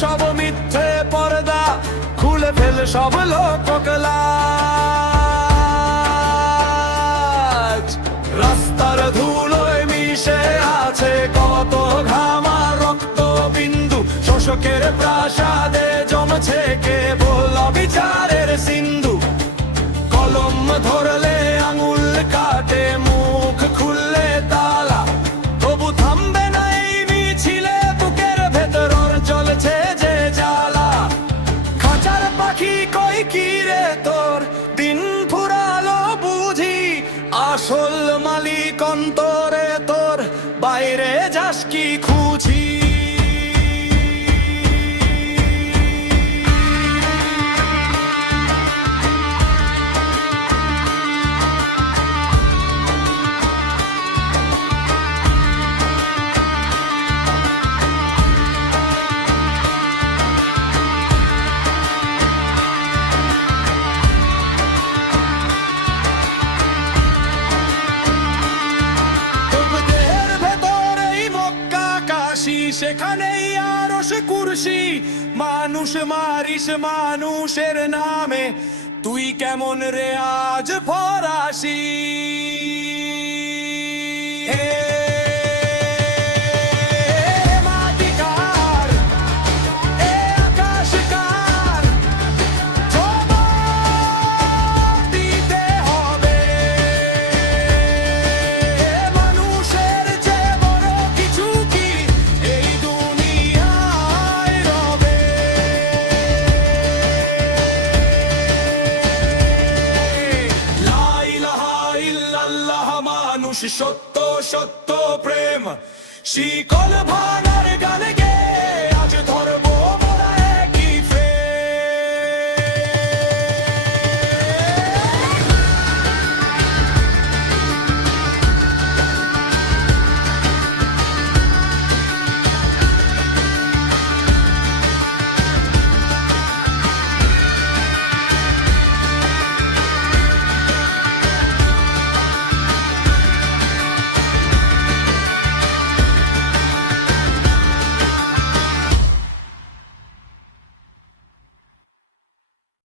সব মিথ্যে পর্দা, খুলে ফেল সব লোকলাজ। রাস্তার ধুলোয় মিশে আছে কত ঘামা রক্ত বিন্দু, শোষকের প্রাসাদে জমছে কেবল অবিচারের সিন্ধু। কলম ধরলে আঙুল কাটে, মুখ খুললে তালা, তবু থামবে না এই মিছিলে, বুকের ভেতর চলছে যে জ্বালা। খাঁচার পাখি কই কি রে তোর, দিন ফুরালো বুঝি, আসল মালিক অন্তরে তোর, বাইরে যাস কি খুঁজি। সেখানেই আরশ কুরসি, মানুষ মারিস মানুষের নামে, তুই কেমন রে আজ ফরাসি। সত্য সত্য প্রেম শিকল ভাঙা